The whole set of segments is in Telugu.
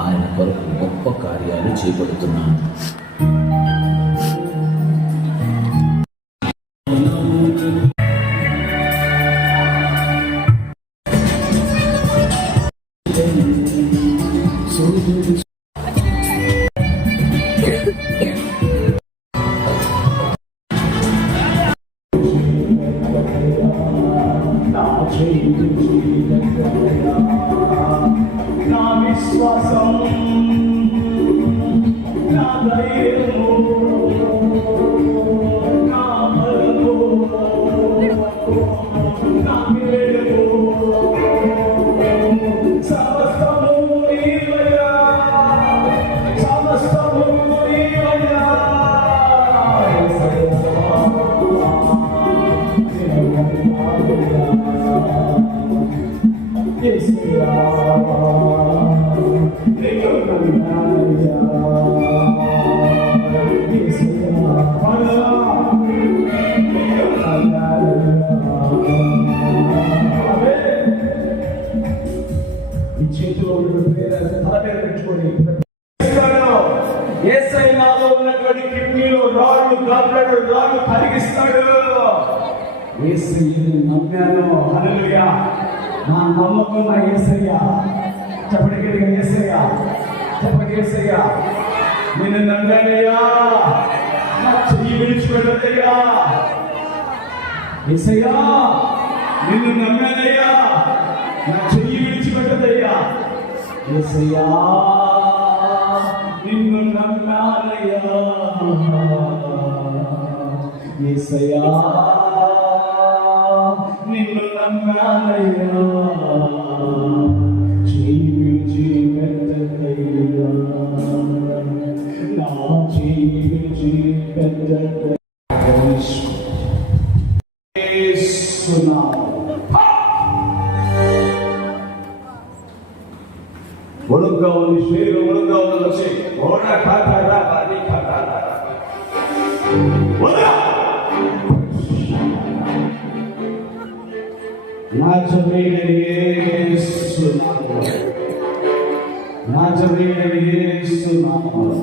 ఆయన కొరకు గొప్ప కార్యాలు చేపడుతున్నాను. నా విశ్వాసం నా ధైర్యము నా బలము నా వివేకము సమస్తము నీవయ్యా, సమస్తము నీవయ్యా. చేతిలో తల మీద పెట్టుకొని యేసయ్యలో ఉన్నటువంటి కిడ్నీలో రాళ్ళు రాళ్ళు కరిగిస్తాడు. యేసయ్యను నమ్మాను. హల్లెలూయా. నా నమ్మకం నా యేసయ్య. చెప్పండి గట్టిగా, యేసయ్య. చెప్పండి, యేసయ్య నిన్ను నమ్మానయ్యా, నా చెయ్యి విడిచిపెట్టదయ్యా. యేసయ్య నిన్ను నమ్మానయ్యా, నా చెయ్యి విడిచిపెట్టదయ్యా. యేసయ్య నిన్ను నమ్మానయ్యా, యేసయ్య నిన్ను నమ్మానయ్యా, చెయ్యి విడిచిపెట్టదయ్యా, నా చెయ్యి విడిచిపెట్టదయ్యా. ఒழுంగా ఉంది శరీరం, ఒழுంగా ఉంది. నాజరేయుడైన యేసు నామములో, నాజరేయుడైన యేసు నామములో,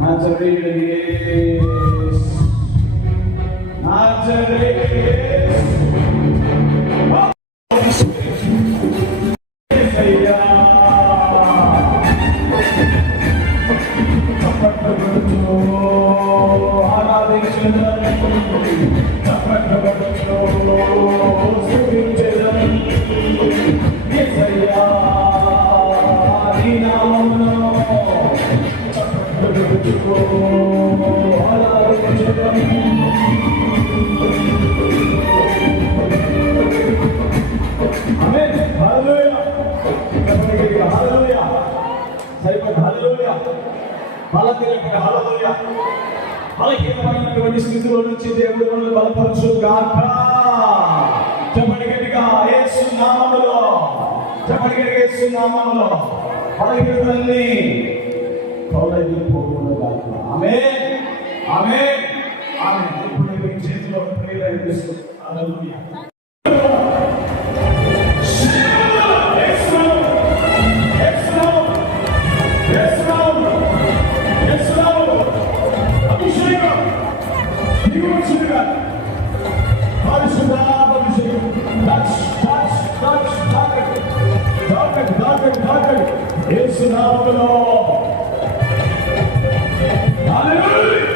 నాజరేయుడైన యేసు, నాజరేయుడైన యేసు. బలహీనమైనటువంటి స్థితిలో నుంచి దేవుడు మనల్ని బలపరచుగాక. చెప్పండి గట్టిగా, యేసు నామములో. చెప్పండి గట్టిగా, యేసు నామములో బలహీనతలన్నీ తొలగిపోవునుగాక. ఆమేన్, ఆమేన్, ఆమేన్. ఇప్పుడు మీ చేతిలో ప్రేరణ ఇస్తుంది. హల్లెలూయా. యేసు నామములో. హల్లెలూయా.